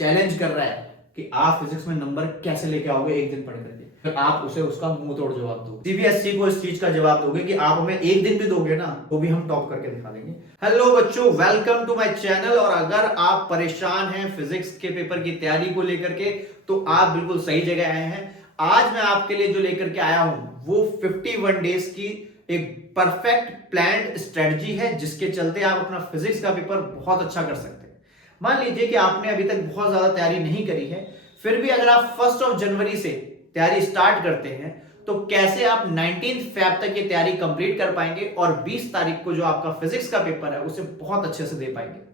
Challenge कर रहा है कि आप फिजिक्स में नंबर कैसे लेके आओगे एक दिन पढ़ करके, फिर आप उसे उसका मुंह तोड़ जवाब दो। सीबीएसई को इस चीज का जवाब दोगे कि आप हमें एक दिन भी दोगे ना तो भी हम टॉप करके दिखा देंगे। हेलो बच्चों, वेलकम टू माय चैनल। और अगर आप परेशान हैं फिजिक्स के पेपर की तैयारी को लेकर के तो आप बिल्कुल सही जगह आए हैं। आज मैं आपके लिए जो लेकर के आया हूं वो 51 डेज की एक परफेक्ट प्लान्ड स्ट्रेटजी है जिसके चलते आप अपना फिजिक्स का पेपर बहुत अच्छा कर सकते हैं। मान लीजिए कि आपने अभी तक बहुत ज्यादा तैयारी नहीं करी है, फिर भी अगर आप 1 जनवरी से तैयारी स्टार्ट करते हैं तो कैसे आप 19 फेब तक ये तैयारी कंप्लीट कर पाएंगे और 20 तारीख को जो आपका फिजिक्स का पेपर है उसे बहुत अच्छे से दे पाएंगे।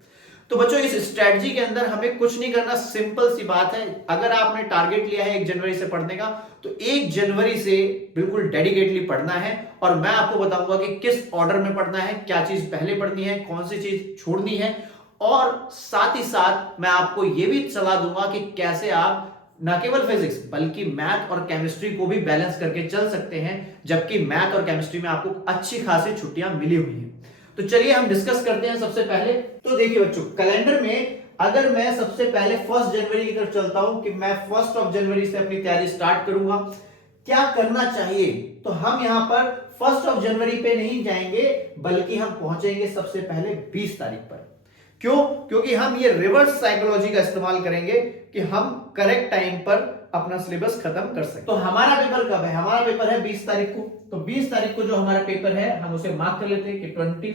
तो बच्चों, इस स्ट्रेटजी के अंदर हमें कुछ नहीं करना, सिंपल सी बात है। अगर आपने टारगेट लिया है 1 जनवरी से पढ़ने का तो 1 जनवरी से बिल्कुल डेडिकेटली पढ़ना है और मैं आपको बताऊंगा कि किस ऑर्डर में पढ़ना है, क्या चीज पहले पढ़नी है, कौन सी चीज छोड़नी है। और साथ ही साथ मैं आपको यह भी सलाह दूंगा कि कैसे आप न केवल फिजिक्स बल्कि मैथ और केमिस्ट्री को भी बैलेंस करके चल सकते हैं, जबकि मैथ और केमिस्ट्री में आपको अच्छी खासी छुट्टियां मिली हुई हैं। तो चलिए हम डिस्कस करते हैं। सबसे पहले तो देखिए बच्चों, कैलेंडर में अगर मैं सबसे पहले 1 जनवरी की तरफ चलता हूं कि मैं 1 जनवरी से अपनी तैयारी स्टार्ट करूंगा, क्या करना चाहिए, तो हम यहां पर 1 जनवरी पे नहीं जाएंगे बल्कि हम पहुंचेंगे सबसे पहले 20 तारीख पर। क्यों? क्योंकि हम ये रिवर्स साइकोलॉजी का इस्तेमाल करेंगे कि हम करेक्ट टाइम पर अपना सिलेबस खत्म कर सकते। तो हमारा पेपर कब है? हमारा पेपर है 20 तारीख को। तो 20 तारीख को जो हमारा पेपर है हम उसे मार्क कर लेते हैं कि 20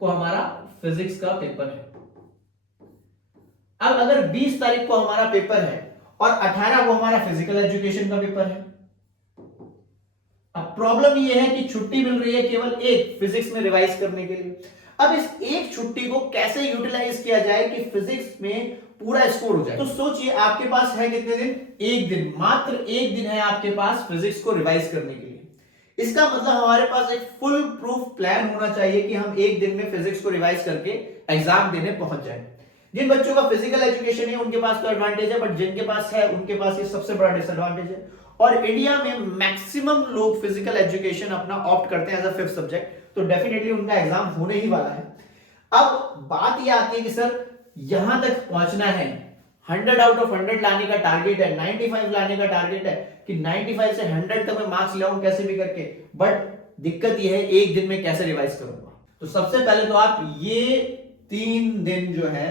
को हमारा फिजिक्स का पेपर है। अब अगर 20 तारीख को हमारा पेपर है और 18 को हमारा फिजिकल एजुकेशन का पेपर है, अब प्रॉब्लम यह है कि छुट्टी मिल रही है केवल एक फिजिक्स में रिवाइज करने के लिए। अब इस एक छुट्टी को कैसे यूटिलाइज किया जाए कि फिजिक्स में पूरा स्कोर हो जाए। तो सोचिए, आपके पास है कितने दिन? एक दिन, मात्र एक दिन है आपके पास फिजिक्स को रिवाइज करने के लिए। इसका मतलब हमारे पास एक फुल प्रूफ प्लान होना चाहिए कि हम एक दिन में फिजिक्स को रिवाइज करके एग्जाम देने पहुंच जाए। जिन बच्चों का फिजिकल एजुकेशन है उनके पास तो एडवांटेज है, बट जिनके पास है उनके पास ये सबसे बड़ा डिसएडवांटेज है। और इंडिया में मैक्सिमम लोग फिजिकल एजुकेशन अपना ऑप्ट करते हैं एज अ 5th सब्जेक्ट, तो डेफिनेटली उनका एग्जाम होने ही वाला है। अब बात यह आती है कि सर यहां तक पहुंचना है, 100 आउट ऑफ 100 लाने का टारगेट है, 95 लाने का टारगेट है कि 95 से 100 तक मैं मार्क्स लाऊं कैसे भी करके, बट दिक्कत यह है एक दिन में कैसे रिवाइज करूंगा। तो सबसे पहले तो आप ये 3 दिन जो है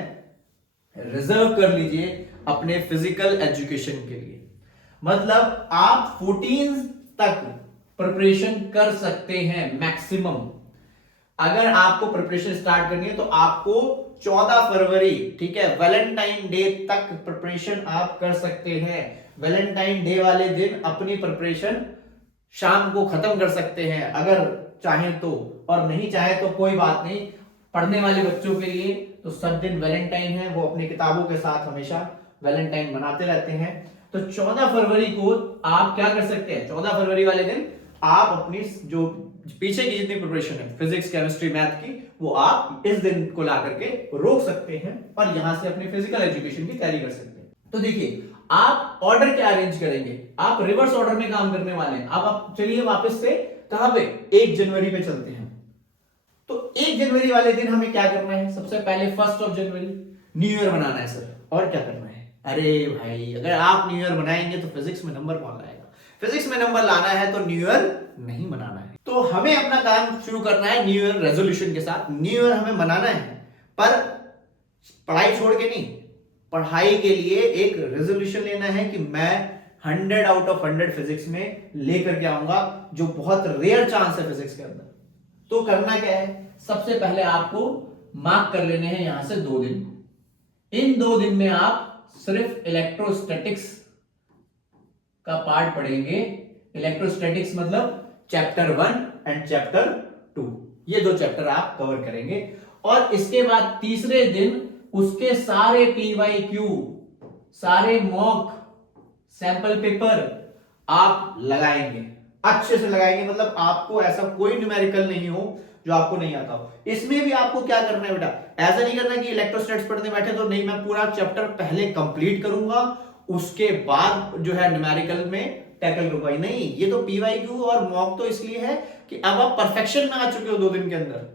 रिजर्व कर लीजिए अपने फिजिकल एजुकेशन के लिए। मतलब आप 14 तक प्रिपरेशन कर सकते हैं मैक्सिमम। अगर आपको प्रिपरेशन स्टार्ट करनी है तो आपको 14 फरवरी, ठीक है, वैलेंटाइन डे तक प्रिपरेशन आप कर सकते हैं। वैलेंटाइन डे वाले दिन अपनी प्रिपरेशन शाम को खत्म कर सकते हैं अगर चाहें तो, और नहीं चाहे तो कोई बात नहीं। पढ़ने वाले बच्चों के लिए तो सब दिन वैलेंटाइन है, वो अपनी किताबों के साथ हमेशा वैलेंटाइन मनाते रहते हैं। तो 14 फरवरी को आप क्या कर सकते हैं? 14 फरवरी वाले दिन आप अपनी जो पीछे की जितनी प्रिपरेशन है फिजिक्स, केमिस्ट्री, मैथ की, वो आप इस दिन को ला करके रोक सकते हैं और यहां से अपनी फिजिकल एजुकेशन की तैयारी कर सकते हैं। तो देखिए, आप ऑर्डर क्या अरेंज करेंगे? आप रिवर्स ऑर्डर में काम करने वाले हैं। अब आप चलिए वापस से कहां पे? 1 जनवरी पे चलते हैं। तो 1 जनवरी वाले दिन हमें क्या करना है? सबसे पहले 1 जनवरी न्यू ईयर मनाना है सर। और क्या करना है? अरे भाई, अगर आप न्यू ईयर मनाएंगे तो फिजिक्स में नंबर कौन लाएगा? फिजिक्स में नंबर लाना है तो न्यू ईयर नहीं मनाना है। तो हमें अपना काम शुरू करना है न्यू ईयर रेजोल्यूशन के साथ। न्यू ईयर हमें मनाना है, पर पढ़ाई छोड़ के नहीं। पढ़ाई के लिए एक रेजोल्यूशन लेना है कि मैं 100 आउट ऑफ 100 फिजिक्स में लेकर के आऊंगा, जो बहुत रेयर चांस है फिजिक्स के अंदर। तो करना क्या है? सबसे पहले आपको मार्क कर लेने हैं यहां से 2 दिन। इन 2 दिन में आप सिर्फ इलेक्ट्रोस्टैटिक्स का पार्ट पढ़ेंगे। इलेक्ट्रोस्टैटिक्स मतलब चैप्टर 1 एंड चैप्टर 2, ये 2 चैप्टर आप कवर करेंगे। और इसके बाद तीसरे दिन उसके सारे PYQ, सारे मॉक सैंपल पेपर आप लगाएंगे, अच्छे से लगाएंगे। मतलब आपको ऐसा कोई न्यूमेरिकल नहीं हो जो आपको नहीं आता हो। इसमें भी आपको क्या करना है बेटा? ऐसा नहीं करना कि इलेक्ट्रोस्टैटिक्स पढ़ने बैठे तो नहीं, मैं पूरा चैप्टर पहले कंप्लीट करूंगा, उसके बाद जो है न्यूमेरिकल में टैकल करूंगा। नहीं, ये तो PYQ और मॉक तो इसलिए है कि अब आप परफेक्शन में आ चुके हो 2 दिन के अंदर।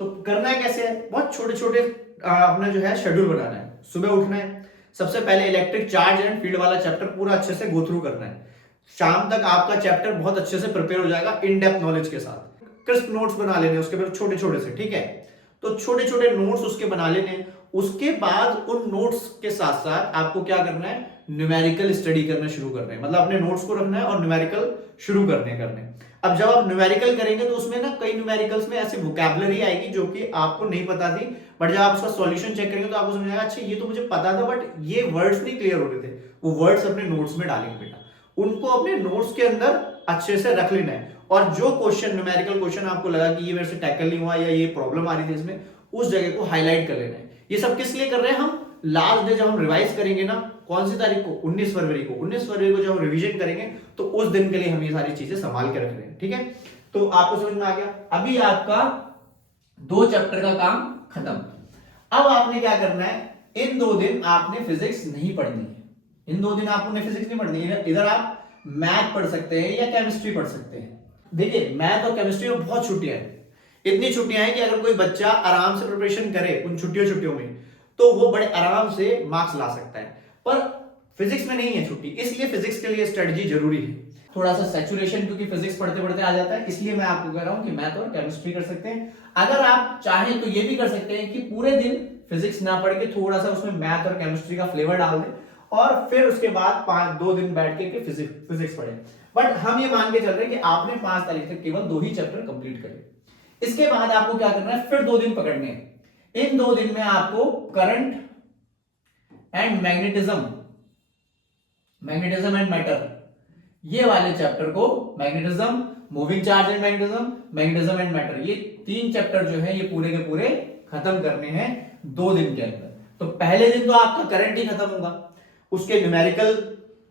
तो करना है कैसे है? बहुत छोटे छोटे अपना जो है शेड्यूल बनाना है। सुबह उठना है, सबसे पहले इलेक्ट्रिक चार्ज एंड फील्ड वाला चैप्टर पूरा अच्छे से गो थ्रू करना है। शाम तक आपका चैप्टर बहुत अच्छे से प्रिपेयर हो जाएगा इन डेप्थ नॉलेज के साथ। क्रिस्प नोट्स बना लेने उसके बाद छोटे छोटे से, ठीक है। तो छोटे छोटे नोट्स उसके बना लेने। उसके बाद उन नोट्स के साथ साथ आपको क्या करना है, न्यूमेरिकल स्टडी करना शुरू करना है। मतलब अपने नोट्स को रखना है और न्यूमेरिकल शुरू करने। अब जब आप न्यूमेरिकल करेंगे तो उसमें ना कई न्यूमेरिकल्स में ऐसी वोकैबुलरी आएगी जो कि आपको नहीं पता थी, बट जब आप उसका सॉल्यूशन चेक करेंगे तो आपको समझ आएगा अच्छा ये तो मुझे पता था बट ये वर्ड्स नहीं क्लियर हो रहे थे। वो वर्ड्स अपने नोट्स में डालेंगे बेटा, उनको अपने नोट्स के अंदर अच्छे से रख लेना है। और जो क्वेश्चन न्यूमेरिकल क्वेश्चन आपको लगा कि ये मेरे से टैकल नहीं हुआ या ये प्रॉब्लम आ रही थी इसमें, उस जगह को हाईलाइट कर लेना है। ये सब किस लिए कर रहे हैं हम, लास्ट डे जब हम रिवाइज करेंगे ना, कौन सी तारीख को, 19 फरवरी को। 19 फरवरी को जब हम रिवीजन करेंगे तो उस दिन के लिए हम ये सारी चीजें संभाल के रख रहे हैं, ठीक है। तो आपको समझ में आ गया। अभी आपका 2 चैप्टर का काम खत्म। अब आपने क्या करना है, इन 2 दिन आपने फिजिक्स नहीं पढ़नी है। इन 2 दिन आपने फिजिक्स नहीं पढ़नी है। इधर आप मैथ पढ़ सकते हैं या केमिस्ट्री पढ़ सकते हैं। देखिए मैथ और केमिस्ट्री में बहुत छुट्टियां हैं, इतनी छुट्टियां हैं कि अगर कोई बच्चा आराम से प्रिपरेशन करे उन छुट्टियों में तो वो बड़े आराम से मार्क्स ला सकता है। पर फिजिक्स में नहीं है छुट्टी, इसलिए फिजिक्स के लिए स्ट्रेटजी जरूरी है। थोड़ा सा सैचुरेशन क्योंकि फिजिक्स पढ़ते पढ़ते आ जाता है, इसलिए मैं आपको कह रहा हूं कि मैथ और केमिस्ट्री कर सकते हैं। अगर आप चाहें तो ये भी कर सकते हैं कि पूरे दिन फिजिक्स ना पढ़ के थोड़ा सा उसमें मैथ और केमिस्ट्री का फ्लेवर डाल दें और फिर उसके बाद 2 दिन बैठ के फिजिक्स पढ़ें। बट हम ये मान के चल रहे हैं कि आपने 5 तारीख तक केवल 2 ही चैप्टर कंप्लीट करे। इसके बाद आपको क्या करना है, फिर 2 दिन पकड़ने हैं। इन 2 दिन में आपको current and magnetism and matter, ये वाले चैप्टर को, magnetism, moving charge and magnetism and matter, ये 3 चैप्टर जो है ये पूरे के पूरे खत्म करने हैं 2 दिन के अंदर। तो पहले दिन तो आपका करंट ही खत्म होगा, उसके न्यूमेरिकल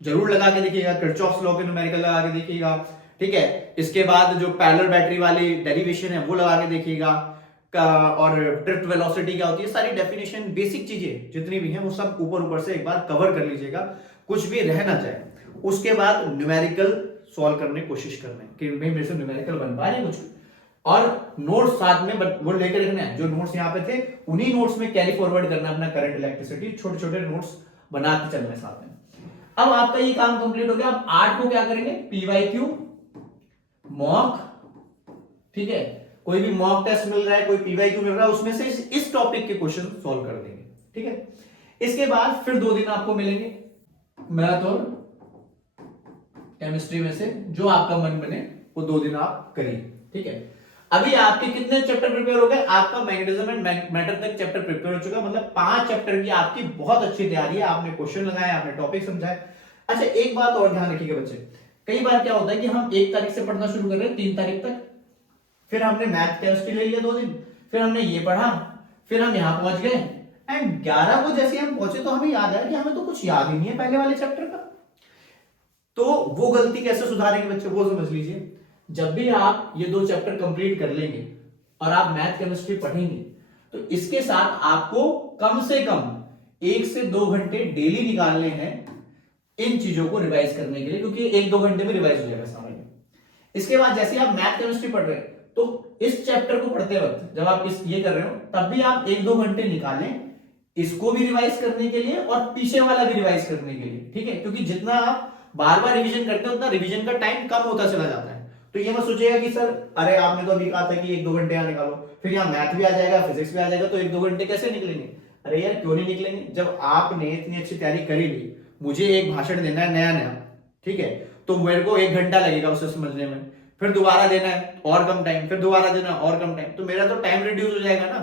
जरूर लगा के देखिएगा, किरचॉफ्स लॉ के न्यूमेरिकल लगा के देखिएगा, ठीक है। इसके बाद जो पैरेलल बैटरी वाली डेरिवेशन है वो लगा के देखिएगा, और ड्रिफ्ट वेलोसिटी क्या होती है, सारी डेफिनेशन, बेसिक चीजें जितनी भी हैं वो सब ऊपर से एक बार कवर कर लीजिएगा, कुछ भी रह ना जाए। उसके बाद न्यूमेरिकल सॉल्व करने की कोशिश करना है कि भाई मेरे से न्यूमेरिकल बन पा रहे कुछ, और नोट्स साथ में वो लेकर रखना है। जो नोट्स यहाँ पे थे उन्हीं नोट्स में कैरी फॉरवर्ड करना अपना करंट इलेक्ट्रिसिटी, छोटे छोटे नोट्स बनाते चलने साथ में। अब आपका ये काम कंप्लीट हो गया। अब 8 को क्या करेंगे, पीवाईक्यू मॉक, ठीक है। कोई भी मॉक टेस्ट मिल रहा है, कोई पीवाईक्यू मिल रहा है, उसमें से इस टॉपिक के क्वेश्चन सॉल्व कर देंगे, ठीक है। इसके बाद फिर 2 दिन आपको मिलेंगे मैथ और केमिस्ट्री में से जो आपका मन बने वो 2 दिन आप करिए, ठीक है। अभी आपके कितने चैप्टर प्रिपेयर हो गए, आपका मैग्नेटिज्म एंड मैटर तक चैप्टर प्रिपेयर हो चुका, मतलब 5 चैप्टर की आपकी बहुत अच्छी तैयारी है। आपने क्वेश्चन लगाए, आपने टॉपिक समझाए। अच्छा एक बात और ध्यान रखिएगा बच्चे, कई बार क्या होता है कि हम 1 तारीख से पढ़ना शुरू कर रहे हैं 3 तारीख तक, फिर हमने मैथ केमिस्ट्री ले लिया 2 दिन, फिर हमने ये पढ़ा, फिर हम यहां पहुंच गए एंड 11 को जैसे हम पहुंचे तो हमें याद आया कि हमें तो कुछ याद ही नहीं है पहले वाले चैप्टर का। तो वो गलती कैसे सुधारेंगे बच्चे, वो समझ लीजिए। जब भी आप ये 2 चैप्टर कंप्लीट कर लेंगे और आप मैथ केमिस्ट्री पढ़ेंगे तो इसके साथ आपको कम से कम 1 से 2 घंटे डेली निकालने हैं इन चीजों को रिवाइज करने के लिए, क्योंकि 1-2 घंटे में रिवाइज हो जाएगा सारा। इसके बाद जैसे आप मैथ केमिस्ट्री पढ़ रहे हैं तो इस चैप्टर को पढ़ते वक्त जब आप ये कर रहे हो तब भी आप 1-2 घंटे निकालें इसको भी रिवाइज करने के लिए और पीछे वाला भी रिवाइज करने के लिए, ठीक है। क्योंकि जितना आप बार बार रिवीजन करते हो उतना रिवीजन का टाइम कम होता चला जाता है। तो ये मत सोचिएगा कि सर अरे आपने तो अभी कहा था कि 1-2 घंटे यहाँ निकालो, फिर यहाँ मैथ भी आ जाएगा, फिजिक्स भी आ जाएगा, तो 1-2 घंटे कैसे निकलेंगे। अरे यार क्यों नहीं निकलेंगे, जब आपने इतनी अच्छी तैयारी करी ली, मुझे एक भाषण देना है नया, ठीक है, तो मेरे को 1 घंटा लगेगा उसे समझने में, फिर दोबारा देना है और कम टाइम, फिर दोबारा देना और कम टाइम, तो मेरा तो टाइम रिड्यूस हो जाएगा ना।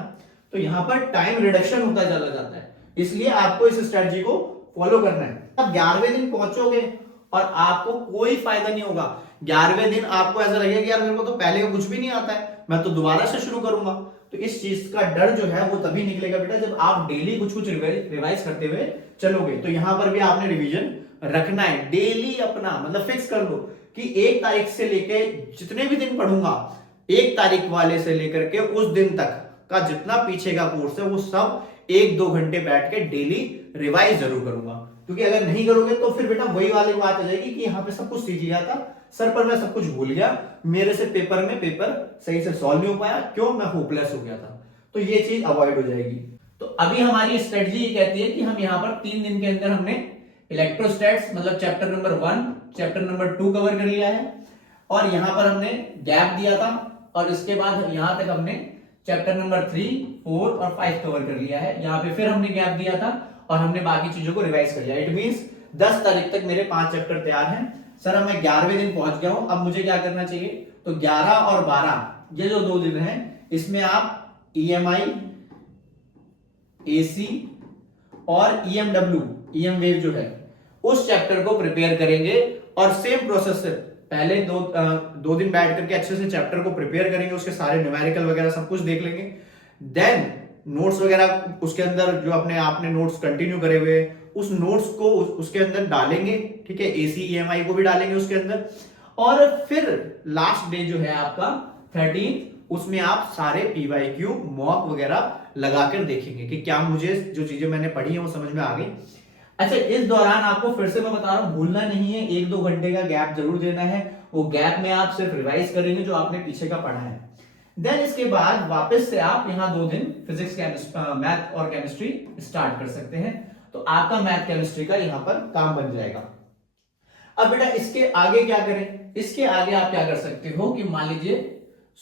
तो यहाँ पर टाइम रिडक्शन होता चला जाता है, इसलिए आपको इस स्ट्रेटजी को फॉलो करना है। अब 11वें दिन पहुंचोगे और आपको कोई फायदा नहीं होगा। 11वें दिन आपको ऐसा लगेगा कि यार मेरे को तो पहले का कुछ भी नहीं आता है, मैं तो दोबारा से शुरू करूंगा। तो इस चीज का डर जो है वो तभी निकलेगा बेटा जब आप डेली कुछ रिवाइज करते हुए चलोगे। तो यहां पर भी आपने रिवीजन रखना है डेली अपना, मतलब फिक्स कर लो कि 1 तारीख से लेके जितने भी दिन पढ़ूंगा 1 तारीख वाले से लेकर के उस दिन तक का जितना पीछे का कोर्स है वो सब 1-2 घंटे बैठ के डेली रिवाइज जरूर करूंगा। क्योंकि अगर नहीं करोगे तो फिर बेटा वही वाली बात आ जाएगी कि यहाँ पे सब कुछ सीख लिया था सर, पर मैं सब कुछ भूल गया, मेरे से पेपर सही से सॉल्व नहीं हो पाया, क्यों, मैं होपलेस हो गया था। तो ये चीज अवॉइड हो जाएगी। तो अभी हमारी स्ट्रेटजी ये कहती है कि हम यहाँ पर 3 दिन के अंदर हमने इलेक्ट्रोस्टैट्स मतलब chapter number 1 chapter number 2 cover कर लिया है, और यहां पर हमने गैप दिया था, और इसके बाद यहां तक हमने चैप्टर नंबर 3, 4 और 5 कवर कर लिया है। यहाँ पे फिर हमने गैप दिया था और हमने बाकी चीजों को रिवाइज कर लिया। इट मींस 10 तारीख तक मेरे 5 चैप्टर तैयार हैं। सर अब मैं 11वें दिन पहुंच गया हूं, अब मुझे क्या करना चाहिए? तो 11 और 12 ये जो 2 दिन हैं इसमें आप EMI, AC और EMW EM वेव जो है उस चैप्टर को प्रिपेयर करेंगे, और सेम प्रोसेस से पहले दो दिन बैठ करके अच्छे से चैप्टर को प्रिपेयर करेंगे, उसके सारे न्यूमेरिकल वगैरह सब कुछ देख लेंगे। देन नोट्स वगैरह उसके अंदर जो अपने आपने नोट्स कंटिन्यू करे हुए उस नोट्स को उसके अंदर डालेंगे, ठीक है, AC EMI को भी डालेंगे उसके अंदर, और फिर लास्ट डे जो है आपका 13 उसमें आप सारे PYQ मॉक वगैरह लगाकर देखेंगे कि क्या मुझे जो चीजें मैंने पढ़ी है वो समझ में आ गई। अच्छा, इस दौरान आपको फिर से मैं बता रहा हूं, भूलना नहीं है, 1-2 घंटे का गैप जरूर देना है। वो गैप में आप सिर्फ रिवाइज करेंगे जो आपने पीछे का पढ़ा है। देन इसके बाद वापस से आप यहाँ 2 दिन फिजिक्स, मैथ और केमिस्ट्री स्टार्ट कर सकते हैं। तो आपका मैथ केमिस्ट्री का यहाँ पर काम बन जाएगा। अब बेटा इसके आगे क्या करें? इसके आगे आप क्या कर सकते हो कि मान लीजिए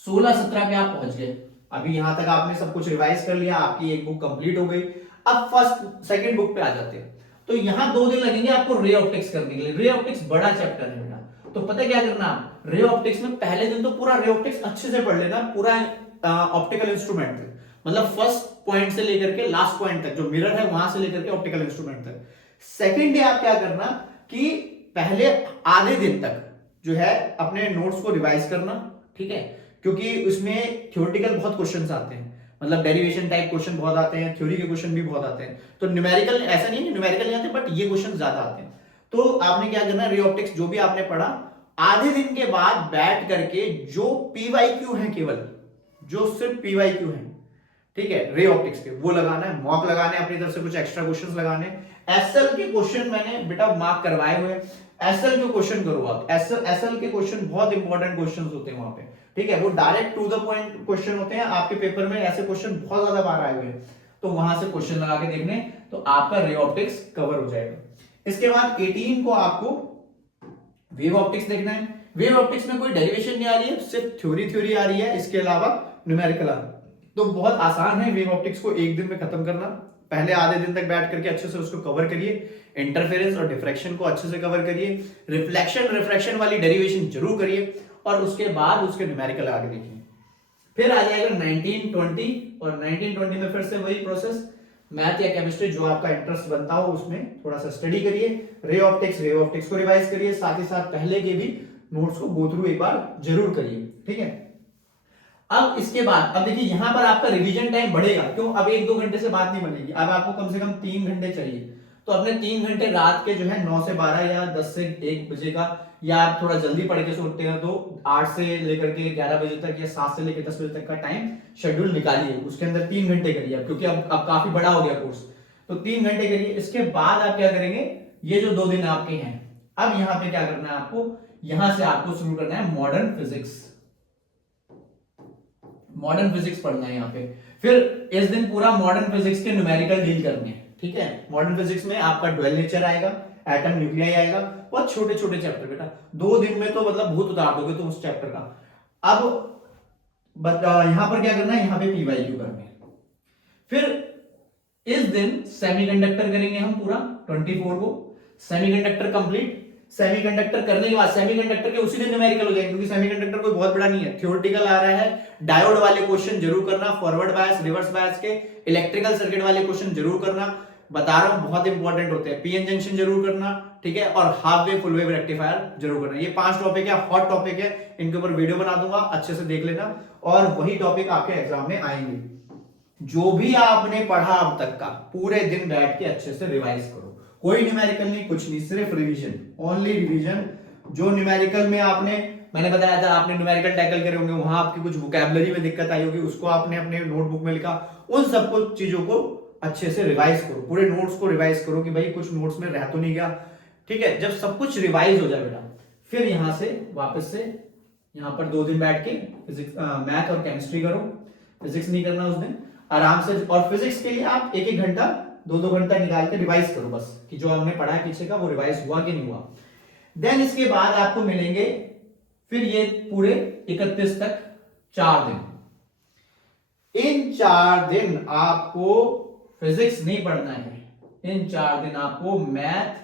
16-17 पे आप पहुंच गए, अभी यहां तक आपने सब कुछ रिवाइज कर लिया, आपकी एक बुक कंप्लीट हो गई। अब फर्स्ट सेकंड बुक पे आ जाते हैं। तो यहां 2 दिन लगेंगे आपको रे ऑप्टिक्स करने के लिए। रे ऑप्टिक्स बड़ा चैप्टर है बेटा, तो पता क्या करना आप रे ऑप्टिक्स में पहले दिन तो पूरा रे ऑप्टिक्स अच्छे से पढ़ लेना, पूरा ऑप्टिकल इंस्ट्रूमेंट मतलब फर्स्ट पॉइंट से लेकर के लास्ट पॉइंट तक जो मिरर है वहां से लेकर के ऑप्टिकल इंस्ट्रूमेंट तक। सेकंड डे आप क्या करना कि पहले आधे दिन तक जो है अपने नोट्स को रिवाइज करना, ठीक है, क्योंकि उसमें थ्योरेटिकल बहुत क्वेश्चंस आते हैं, मतलब डेरिवेशन टाइप क्वेश्चन बहुत आते हैं, थ्योरी के क्वेश्चन भी बहुत आते हैं। तो न्यूमेरिकल ऐसा नहीं है कि न्यूमेरिकल नहीं आते, बट ये क्वेश्चन ज्यादा आते हैं। तो आपने क्या करना, रे ऑप्टिक्स जो भी आपने पढ़ा आधे दिन के बाद बैठ करके जो PYQ है, केवल जो सिर्फ PYQ है, ठीक है, रे ऑप्टिक्स के वो लगाना है, मॉक लगाने अपनी तरफ से कुछ एक्स्ट्रा क्वेश्चंस लगाने। SL के क्वेश्चन मैंने बेटा मार्क करवाए हुए, SL के क्वेश्चन करो आप। SL के क्वेश्चन बहुत इंपॉर्टेंट क्वेश्चंस होते हैं वहां पे, ठीक है, वो direct to the point question होते हैं। आपके पेपर में ऐसे क्वेश्चन बहुत ज्यादा बार आए हुए हैं, तो वहां से क्वेश्चन लगा के देखने, तो आपका रे ऑप्टिक्स कवर हो जाएगा। इसके बाद 18 को आपको वेव ऑप्टिक्स देखना है। वेव ऑप्टिक्स में कोई डेरिवेशन नहीं आ रही है, सिर्फ थ्योरी आ रही है, इसके अलावा न्यूमेरिकल आ रहा है। तो बहुत आसान है वेव ऑप्टिक्स को एक दिन में खत्म करना। पहले आधे दिन तक बैठ करके अच्छे से उसको कवर करिए, इंटरफेरेंस और डिफ्रैक्शन को अच्छे से कवर करिए, रिफ्लेक्शन रिफ्रैक्शन वाली डेरिवेशन जरूर करिए, और उसके बाद उसके न्यूमेरिकल आगे देखिए। फिर आ जाएगा 19-20, और 19-20 में फिर से वही प्रोसेस, मैथ या केमिस्ट्री जो आपका इंटरेस्ट बनता हो उसमें थोड़ा सा स्टडी करिए, रे ऑप्टिक्स को रिवाइज करिए, साथ ही साथ पहले के भी नोट्स को गो थ्रू एक बार जरूर करिए, ठीक है। अब इसके बाद अब देखिए यहां पर आपका रिवीजन टाइम बढ़ेगा, क्यों? अब 1-2 घंटे से बात नहीं बनेगी, अब आपको कम से कम 3 घंटे चाहिए। तो अपने 3 घंटे रात के जो है 9 से 12 या 10 से 1 बजे का, या आप थोड़ा जल्दी पढ़ के सोते हैं तो 8 से लेकर के 11 बजे तक या 7 से लेकर 10 बजे तक का टाइम शेड्यूल निकालिए, उसके अंदर 3 घंटे करिए, क्योंकि अब काफी बड़ा हो गया कोर्स, तो 3 घंटे करिए। इसके बाद आप क्या करेंगे, ये जो 2 दिन आपके हैं, अब यहाँ पे क्या करना है आपको, यहां से आपको शुरू करना है मॉडर्न फिजिक्स पढ़ना है यहाँ पे। फिर इस दिन पूरा मॉडर्न फिजिक्स के न्यूमेरिकल डील करने हैं, ठीक है। मॉडर्न फिजिक्स में आपका ड्वेल नेचर आएगा, एटम न्यूक्लियाई आएगा, बहुत छोटे छोटे चैप्टर बेटा, 2 दिन में तो मतलब भूत उतार दोगे तुम उस चैप्टर का। अब यहां पर क्या करना है, यहाँ पे PYQ करने हैं। फिर इस दिन सेमीकंडक्टर करेंगे हम पूरा 24 को, सेमीकंडक्टर कंप्लीट। सेमीकंडक्टर करने के बाद सेमीकंडक्टर के उसी दिन न्यूमेरिकल हो जाएंगे, क्योंकि सेमीकंडक्टर कोई बहुत बड़ा नहीं है, थ्योरेटिकल आ रहा है। डायोड वाले क्वेश्चन जरूर करना, फॉरवर्ड बायस रिवर्स बायस के, इलेक्ट्रिकल सर्किट वाले क्वेश्चन जरूर करना, बता रहा हूं बहुत इंपॉर्टेंट होते हैं। PN जंक्शन जरूर करना, ठीक है, और half wave full wave rectifier जरूर करना। ये 5 टॉपिक है, हॉट टॉपिक है, इनके ऊपर वीडियो बना दूंगा, अच्छे से देख लेना, और वही टॉपिक आपके एग्जाम में आएंगे। जो भी आपने पढ़ा अब तक का पूरे दिन बैठ के अच्छे से रिवाइज करो, कोई न्यूमेरिकल नहीं, कुछ नहीं, सिर्फ रिवीजन, ओनली रिवीजन। जो न्यूमेरिकल में मैंने बताया था आपने न्यूमेरिकल टैकल करे होंगे, वहां आपकी कुछ वोकैबुलरी में दिक्कत आई होगी, उसको आपने अपने नोटबुक में लिखा, उन सब कुछ चीजों को अच्छे से रिवाइज करो, पूरे नोट्स को रिवाइज करो कि भाई कुछ नोट्स में रह तो नहीं गया, ठीक है। जब सब कुछ रिवाइज हो जाए बेटा, फिर यहां से वापस से यहाँ पर 2 दिन बैठ के फिजिक्स, मैथ और केमिस्ट्री करो, फिजिक्स नहीं करना उस दिन। आराम से। और फिजिक्स के लिए आप एक एक घंटा 2-2 घंटा निकाल के रिवाइज करो बस, कि जो हमने पढ़ा है पीछे का वो रिवाइज हुआ कि नहीं हुआ। देन इसके बाद आपको मिलेंगे फिर ये पूरे 31 तक 4 दिन। इन 4 दिन आपको फिजिक्स नहीं पढ़ना है, इन 4 दिन आपको मैथ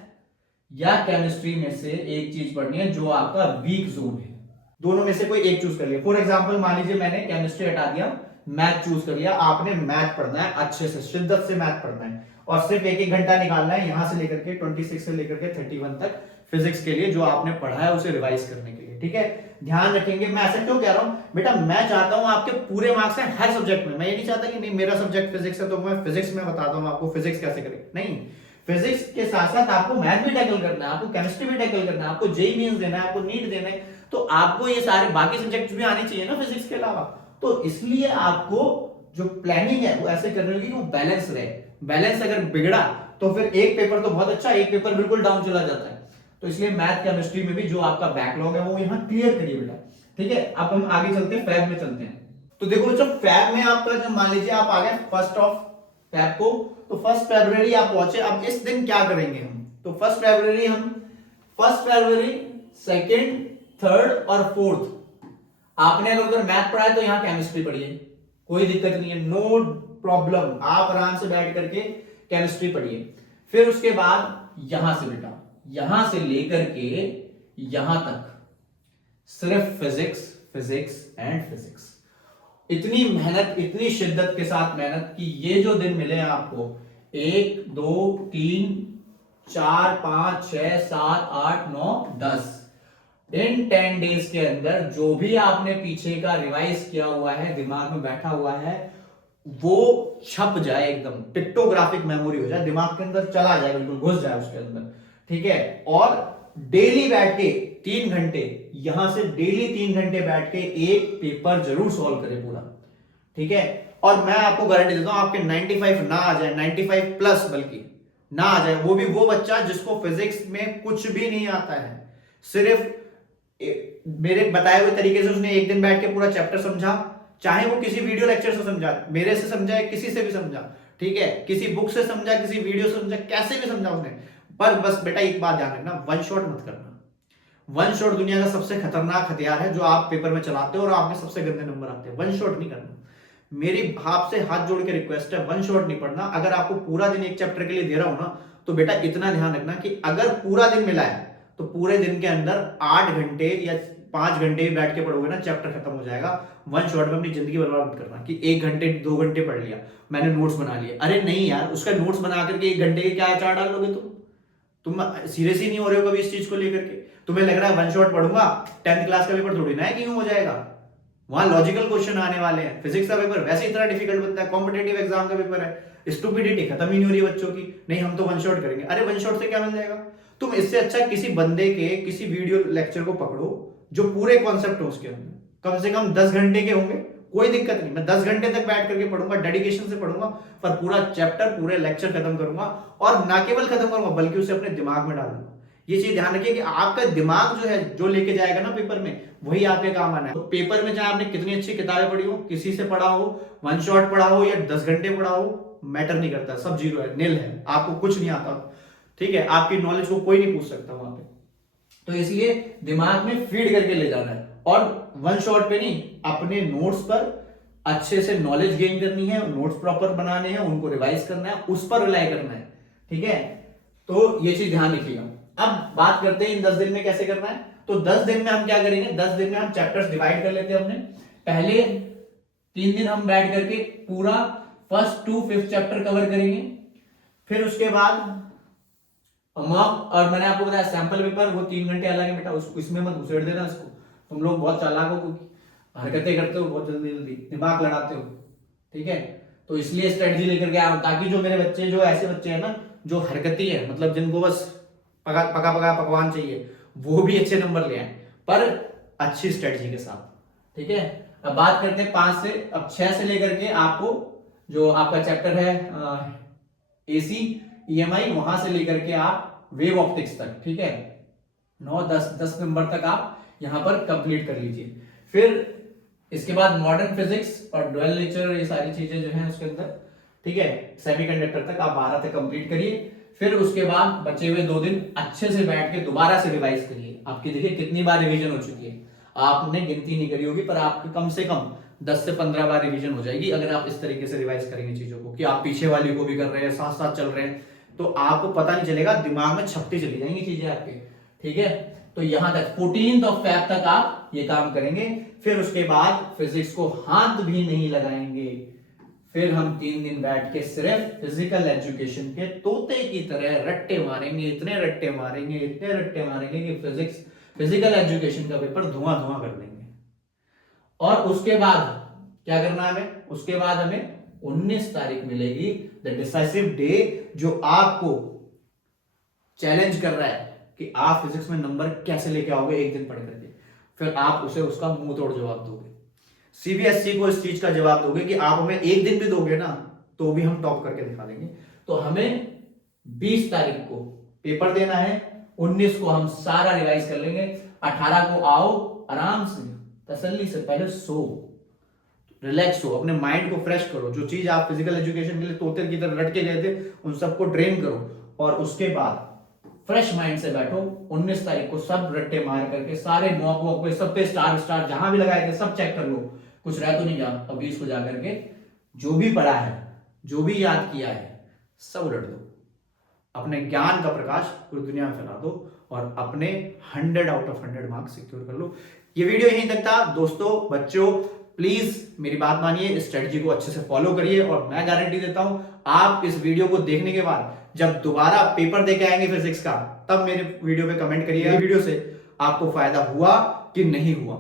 या केमिस्ट्री में से एक चीज पढ़नी है जो आपका वीक जोन है। दोनों में से कोई एक चूज कर लिया। फॉर एग्जांपल मान लीजिए मैंने केमिस्ट्री हटा दिया, मैथ चूज कर लिया। आपने मैथ पढ़ना है, अच्छे से शिद्दत से मैथ पढ़ना है और सिर्फ एक एक घंटा निकालना है यहां से लेकर के 26 से लेकर के 31 तक फिजिक्स के लिए, जो आपने पढ़ा है उसे रिवाइज करने के लिए। ठीक है, ध्यान रखेंगे। मैं ऐसा क्यों कह रहा हूं बेटा, मैं चाहता हूं आपके पूरे मार्क्स हैं हर सब्जेक्ट में। मैं ये नहीं चाहता कि नहीं मेरा सब्जेक्ट फिजिक्स है तो मैं फिजिक्स में बताता हूं आपको फिजिक्स कैसे करें, नहीं। फिजिक्स के साथ साथ आपको मैथ भी टैकल करना है, आपको केमिस्ट्री भी टैकल करना है, आपको जेईई मेंस देना है, आपको नीट देना है, तो आपको ये सारे बाकी सब्जेक्ट्स भी आने चाहिए ना फिजिक्स के अलावा। तो इसलिए आपको जो प्लानिंग है वो ऐसे करनी होगी कि वो बैलेंस रहे। बैलेंस अगर बिगड़ा तो फिर एक पेपर तो बहुत अच्छा, एक पेपर बिल्कुल डाउन चला जाता है। तो इसलिए मैथ केमिस्ट्री में भी जो आपका बैकलॉग है वो यहाँ क्लियर करिए बेटा। ठीक है, अब हम आगे चलते हैं, फैब में चलते हैं। तो देखो बच्चों, फैब में आपका जब मान लीजिए आप आ गए 1 फैब को, तो 1 फरवरी आप पहुंचे। अब इस दिन क्या करेंगे हम, तो 1 फरवरी हम 1 फरवरी 2nd 3rd और 4th आपने अगर उधर मैथ पढ़ा है तो यहाँ केमिस्ट्री पढ़िए, कोई दिक्कत नहीं है, नो प्रॉब्लम। आप आराम से बैठ करके केमिस्ट्री पढ़िए। फिर उसके बाद यहां से बेटा, यहां से लेकर के यहां तक सिर्फ फिजिक्स, फिजिक्स एंड फिजिक्स। इतनी मेहनत, इतनी शिद्दत के साथ मेहनत कि ये जो दिन मिले आपको 1 2 3 4 5 6 7 8 9 10, इन 10 डेज के अंदर जो भी आपने पीछे का रिवाइज किया हुआ है, दिमाग में बैठा हुआ है, वो छप जाए, एकदम पिक्टोग्राफिक मेमोरी हो जाए, दिमाग के अंदर चला जाए, बिल्कुल घुस जाए उसके अंदर। ठीक है, और डेली बैठ के 3 घंटे, यहां से डेली 3 घंटे बैठ के एक पेपर जरूर सॉल्व करें पूरा। ठीक है, और मैं आपको गारंटी देता हूं आपके 95 ना आ जाए, 95 प्लस बल्कि ना आ जाए, वो भी वो बच्चा जिसको फिजिक्स में कुछ भी नहीं आता है, सिर्फ मेरे बताए हुए तरीके से उसने एक दिन बैठ के पूरा चैप्टर समझा, चाहे वो किसी वीडियो लेक्चर से समझा, मेरे से समझा है, किसी से भी समझा, ठीक है, किसी बुक से समझा, किसी वीडियो से समझा, कैसे भी समझा उसने। पर बस बेटा एक बात ध्यान रखना, वन शॉट मत करना। वन शॉट दुनिया का सबसे खतरनाक हथियार है जो आप पेपर में चलाते हो और आपके सबसे गंदे नंबर आते हैं। वन शॉट नहीं करना। मेरी आपसे हाथ जोड़ के रिक्वेस्ट है, वन शॉट नहीं पढ़ना। अगर आपको पूरा दिन एक चैप्टर के लिए दे रहा हूं ना, तो बेटा इतना ध्यान रखना कि अगर पूरा दिन मिला है तो पूरे दिन के अंदर 8 घंटे या 5 घंटे भी बैठ के पढ़ोगे ना, चैप्टर खत्म हो जाएगा। वन शॉट में अपनी जिंदगी बर्बाद मत करना कि 1 घंटे 2 घंटे पढ़ लिया, मैंने नोट्स बना लिए। अरे नहीं यार, उसका नोट्स बना करके 1 घंटे के क्या अचार डाल लोगे तुम सीरियस ही नहीं हो रहे हो कभी इस चीज को लेकर के। तुम्हें लग रहा है वन शॉट पढ़ूंगा, 10th क्लास का पेपर थोड़ी ना है कि यूं हो जाएगा, वहां लॉजिकल क्वेश्चन आने वाले हैं। फिजिक्स का पेपर वैसे इतना डिफिकल्ट बनता है, कॉम्पिटेटिव एग्जाम का पेपर है, स्टूपिडिटी खत्म ही नहीं हो रही बच्चों की। नहीं हम तो वन शॉट करेंगे, अरे वन शॉट से क्या मिल जाएगा। तुम इससे अच्छा किसी बंदे के किसी वीडियो लेक्चर को पकड़ो जो पूरे कॉन्सेप्ट हो उसके अंदर, कम से कम 10 घंटे के होंगे, कोई दिक्कत नहीं, मैं 10 घंटे तक बैठ करके पढ़ूंगा, डेडिकेशन से पढ़ूंगा, पर पूरा चैप्टर पूरे लेक्चर खत्म करूंगा, और ना केवल खत्म करूंगा बल्कि उसे अपने दिमाग में डालूंगा। ये चीज ध्यान रखिए कि आपका दिमाग जो है, जो लेके जाएगा ना पेपर में, वही आपके काम आना है। तो पेपर में चाहे आपने कितनी अच्छी किताबें पढ़ी हो, किसी से पढ़ा हो, वन शॉट पढ़ा हो या 10 घंटे पढ़ा हो, मैटर नहीं करता, सब जीरो है, नील है, आपको कुछ नहीं आता। ठीक है, आपकी नॉलेज को कोई नहीं पूछ सकता वहां पे। तो इसलिए दिमाग में फीड करके ले जाना है, और वन शॉट पे नहीं, अपने नोट्स पर अच्छे से नॉलेज गेन करनी है, नोट्स प्रॉपर बनाने हैं, उनको रिवाइज करना है, उस पर रिलाई करना है। ठीक है, तो ये चीज ध्यान रखिएगा। अब बात करते हैं इन 10 दिन में कैसे करना है। तो 10 दिन में हम क्या करेंगे, 10 दिन में हम चैप्टर्स डिवाइड कर लेते हैं अपने। पहले 3 दिन हम बैठ करके पूरा 1st to 5th chapter cover करेंगे। फिर उसके बाद मॉक, और मैंने आपको बताया सैंपल पेपर, वो 3 घंटे अलग है बेटा, उसको इसमें मत घुसेड़ देना इसको। तुम लोग बहुत चालाक हो, हरकतें करते हो बहुत जल्दी जल्दी, दिमाग लड़ाते हो। ठीक है, तो इसलिए स्ट्रेटजी लेकर के आओ, ताकि जो मेरे बच्चे, जो ऐसे बच्चे हैं ना जो हरकती है, मतलब जिनको बस पका पका पका पकवान चाहिए, वो भी अच्छे नंबर ले आए, पर अच्छी स्ट्रेटजी के साथ। ठीक है, अब बात करते हैं 5 से, अब 6 से लेकर के आपको जो आपका चैप्टर है एसी ईएमआई, वहां से लेकर के आप वेव ऑप्टिक्स तक, ठीक है, 9 10 10 नंबर तक आप यहां पर कंप्लीट कर लीजिए। फिर इसके बाद मॉडर्न फिजिक्स और डुअल नेचर, ये सारी चीजें जो हैं उसके अंदर, ठीक है, सेमीकंडक्टर तक आप 12 तक कंप्लीट करिए। फिर उसके बाद बचे हुए 2 दिन अच्छे से बैठ के दोबारा से रिवाइज करिए। आपकी देखिए कितनी बार रिवीजन हो चुकी है, आपने गिनती नहीं करी होगी, पर आपकी कम से कम 10 से 15 बार रिवीजन हो जाएगी अगर आप इस तरीके से रिवाइज करेंगे चीजों को, कि आप पीछे वाली को भी कर रहे हैं, साथ साथ चल रहे हैं, तो आपको पता नहीं चलेगा, दिमाग में छपती चली जाएंगी चीजें आपके, ठीक है। तो यहां तक 14 Feb तक आप ये काम करेंगे। फिर उसके बाद फिजिक्स को हाथ भी नहीं लगाएंगे। फिर हम 3 दिन बैठ के सिर्फ फिजिकल एजुकेशन के तोते की तरह रट्टे मारेंगे, इतने रट्टे मारेंगे, इतने रट्टे मारेंगे कि फिजिकल एजुकेशन का पेपर धुआं धुआं कर देंगे। और उसके बाद क्या करना है हमें, उसके बाद हमें 19 तारीख मिलेगी, द डिसाइसिव डे, जो आपको चैलेंज कर रहा है कि आप फिजिक्स में नंबर कैसे लेके आओगे एक दिन पढ़ करके। फिर आप उसे उसका मुंह तोड़ जवाब दोगे, सीबीएसई को इस चीज का जवाब दोगे कि आप हमें एक दिन भी दोगे ना तो भी हम टॉप करके दिखा देंगे। तो हमें 20 तारीख को पेपर देना है, 19 को हम सारा रिवाइज कर लेंगे, 18 को आओ आराम से तसल्ली से, पहले सो, रिलैक्स हो, अपने माइंड को फ्रेश करो, जो चीज आप फिजिकल एजुकेशन के लिए तोते की तरह रट के गए थे उन सबको ड्रेन करो, और उसके बाद फ्रेश माइंड से बैठो। 19 तारीख को सब रट्टे मार करके सारे मॉक वॉक पे सब पे स्टार जहां भी लगाए थे सब चेक कर लो, कुछ रह तो नहीं गया। अब 20 को जाकर के जो भी पढ़ा है, जो भी याद किया है, सब उलट दो, अपने ज्ञान का प्रकाश पूरी दुनिया में फैला दो, और अपने 100 आउट ऑफ 100 मार्क्स सिक्योर कर लो। ये वीडियो यहीं तक था दोस्तों। बच्चों प्लीज मेरी बात मानिए, इस स्ट्रेटजी को अच्छे से फॉलो करिए, और मैं गारंटी देता हूं आप इस वीडियो को देखने के बाद जब दोबारा पेपर देके आएंगे फिजिक्स का, तब मेरे वीडियो पे कमेंट करिए वीडियो से आपको फायदा हुआ कि नहीं हुआ।